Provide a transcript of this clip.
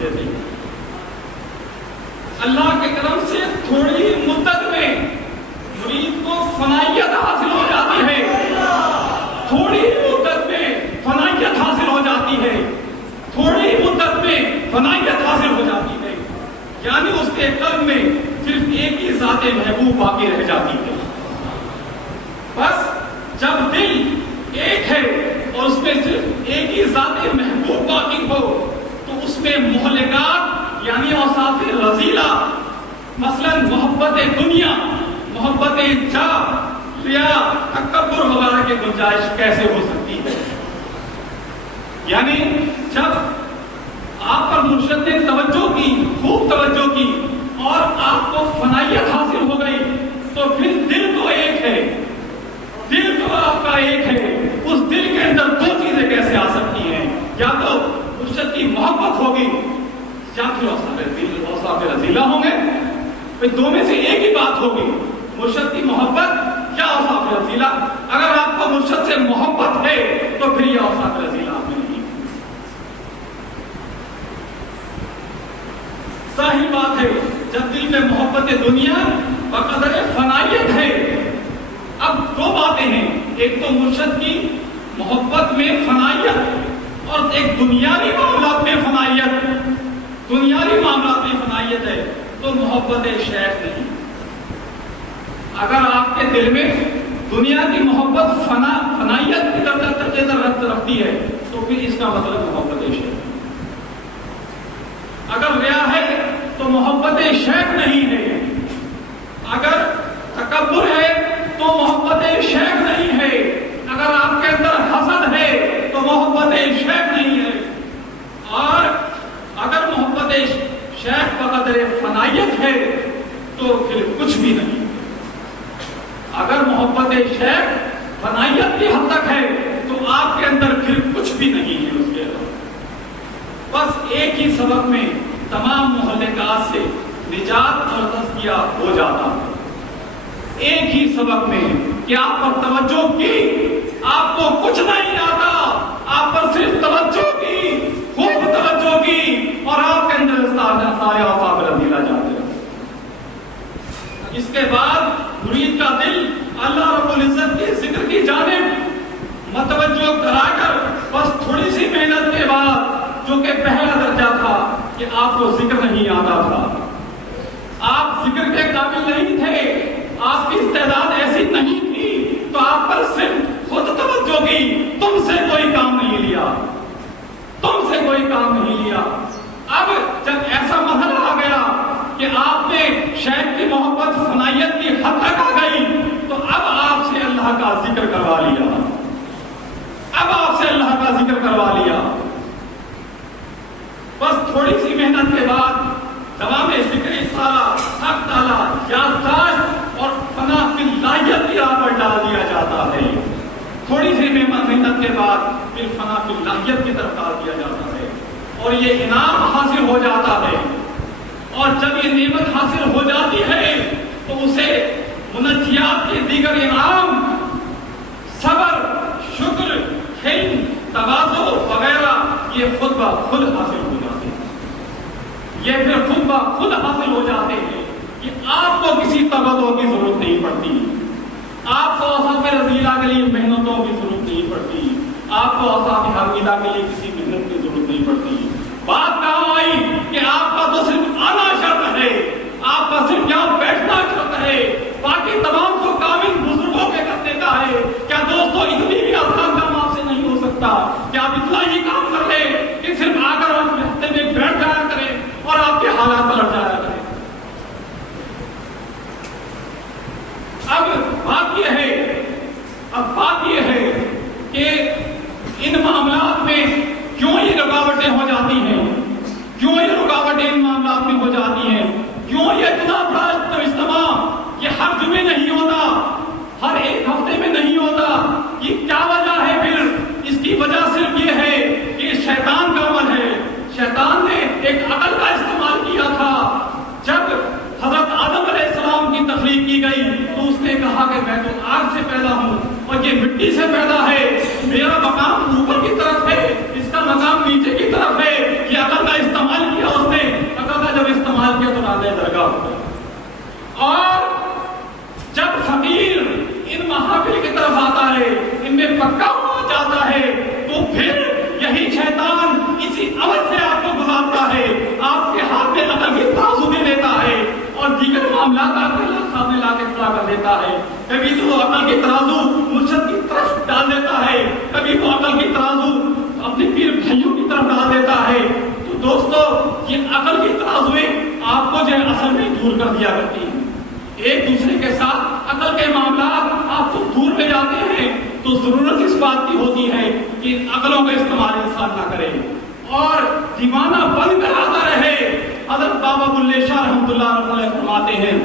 دیتے ہیں۔ اللہ کے کرم سے تھوڑی ہی مدت میں مرید کو فنائیت حاصل ہو جاتی ہے، تھوڑی ہی مدت میں فنائیت حاصل ہو جاتی ہے، تھوڑی ہی مدت میں فنائیت حاصل ہو جاتی ہے، یعنی اس کے قلب میں صرف ایک ہی ذات محبوب باقی رہ جاتی ہے۔ بس جب دل ایک ہے اور اس میں صرف ایک ہی ذات محبوب باقی ہو تو اس میں مہلکات یعنی اوصاف رذیلہ مثلا محبت دنیا، محبت جاہ، ریا، تکبر وغیرہ کی گنجائش کیسے ہو سکتی ہے؟ یعنی جب آپ پر مرشد نے توجہ کی، خوب توجہ کی اور آپ کو فنائیت حاصل ہو گئی تو پھر دل تو ایک ہے، دل تو آپ کا ایک ہے، اس دل کے اندر دو چیزیں کیسے آ سکتی ہیں؟ یا تو مرشد کی محبت ہوگی یا پھر اوصاف رذیلہ ہوں گے، دو میں سے ایک ہی بات ہوگی، مرشد کی محبت یا اوصاف رذیلہ۔ اگر آپ کو مرشد سے محبت ہے تو پھر یہ اوصاف رذیلہ آپ میں نہیں۔ صحیح بات ہے، جب دل میں محبت دنیا بقدر فنائیت ہے۔ اب دو باتیں ہیں، ایک تو مرشد کی محبت میں فنائیت اور ایک دنیاوی معاملات میں فنائیت۔ دنیاوی معاملات میں فنائیت ہے تو محبت شیخ نہیں۔ اگر آپ کے دل میں دنیا کی محبت فنائیت کی طرف رکھتی ہے تو پھر اس کا مطلب محبت شیخ۔ اگر ریا ہے تو محبت شیخ نہیں ہے، اگر تکبر ہے تو محبت شیخ نہیں ہے، اگر آپ کے اندر حسد ہے تو محبت شیخ نہیں ہے، اور اگر محبت شیخ بقدر فنائیت ہے تو پھر کچھ بھی نہیں۔ اگر محبت شیخ فنائیت کی حد تک ہے تو آپ کے اندر پھر کچھ بھی نہیں ہے اس کے اندر۔ بس ایک ہی سبق میں تمام مہلکات سے نجات اور تزکیہ ہو جاتا ہے، ایک ہی سبق میں کہ آپ پر توجہ کی، آپ کو کچھ نہیں آتا، آپ پر صرف توجہ کی، خوب توجہ کی اور آپ کے اندر سارے اوصاف رذیلہ جاتے ہیں۔ اس کے بعد مرید کا دل اللہ رب العزت کے ذکر کی جانب متوجہ کرا کر بس تھوڑی سی محنت کے بعد، جو کہ پہلا درجہ تھا کہ آپ کو ذکر نہیں آتا تھا، آپ ذکر کے قابل نہیں تھے، آپ کی استعداد ایسی نہیں تھی تو آپ پر صرف خود توجہ کی، تم سے کوئی کام نہیں لیا، تم سے کوئی کام نہیں لیا۔ اب جب ایسا مرحلہ آ گیا کہ آپ نے شیخ کی محبت فنائیت کی حد تک آ گئی تو اب آپ سے اللہ کا ذکر کروا لیا، اب آپ سے اللہ کا ذکر کروا لیا۔ بس تھوڑی سی محنت کے بعد دوام ذکر سالہ، حق تعالی، یادداشت اور فنا فی اللہیت کی راہ پر ڈال دیا جاتا ہے۔ تھوڑی سی محنت کے بعد پھر فنا فی اللہیت کی طرف ڈال دیا جاتا ہے اور یہ انعام حاصل ہو جاتا ہے۔ اور جب یہ نعمت حاصل ہو جاتی ہے تو اسے منجیات کے دیگر انعام، صبر، شکر، حلم، تواضع وغیرہ یہ خود بخود حاصل ہو جاتے ہیں، یہ پھر خود بخود حاصل ہو جاتے ہیں کہ آپ کو کسی تبادلوں کی ضرورت نہیں پڑتی، آپ کو اوصاف رذیلہ کے لیے محنتوں کی ضرورت نہیں پڑتی، آپ کو اوصاف حمیدہ کے لیے کسی محنت کی ضرورت نہیں پڑتی۔ بات کہاں آئی کہ آپ کا تو صرف آنا شرط ہے، آپ کا صرف یہاں بیٹھنا شرط ہے، باقی تمام کو کامل بزرگوں کے کرنے کا ہے۔ کیا دوستو اتنی بھی آسان کام آپ سے نہیں ہو سکتا کہ آپ اتنا ہی کام کر لیں کہ صرف آ کر آپ ہفتے میں بیٹھ جایا کریں اور آپ کے حالات پلٹ جایا کریں؟ اب بات یہ ہے کہ ان معاملات میں کیوں یہ رکاوٹیں ہو جاتی ہیں، کیوں یہ رکاوٹیں ان معاملات میں ہو جاتی ہیں، کیوں یہ اتنا بڑا اجتماع یہ ہر جمعے نہیں ہوتا، ہر ایک ہفتے میں نہیں ہوتا، یہ کیا وجہ ہے؟ پھر اس کی وجہ صرف یہ ہے کہ شیطان کا عمل ہے۔ شیطان نے ایک عقل کا استعمال کیا تھا۔ جب حضرت آدم علیہ السلام کی تخلیق کی گئی تو اس نے کہا کہ میں تو آگ سے پیدا ہوں اور یہ مٹی سے پیدا ہے، میرا مقام اوپر کی طرف ہے، اس کا مقام نیچے کی طرف ہے۔ یہ عقل کا استعمال کیا معاملات آپ کے سامنے لا کے کھڑا کر دیتا ہے. کبھی تو وہ عقل کی ترازو مرشد کی طرف ڈال دیتا ہے, کبھی وہ عقل کی ترازو اپنے پیر بھائیوں کی طرف ڈال دیتا ہے. تو دوستو یہ عقل کی ترازویں آپ کو جو ہے اصل میں دور کر دیا کرتی ہیں. ایک دوسرے کے ساتھ عقل کے معاملات آپ کو دور لے جاتے ہیں. تو ضرورت اس بات کی ہوتی ہے کہ عقلوں کا استعمال انسان نہ کرے اور دیوانہ بن کر آتا رہے. حضرت بابا بلے شاہ رحمۃ اللہ علیہ فرماتے ہیں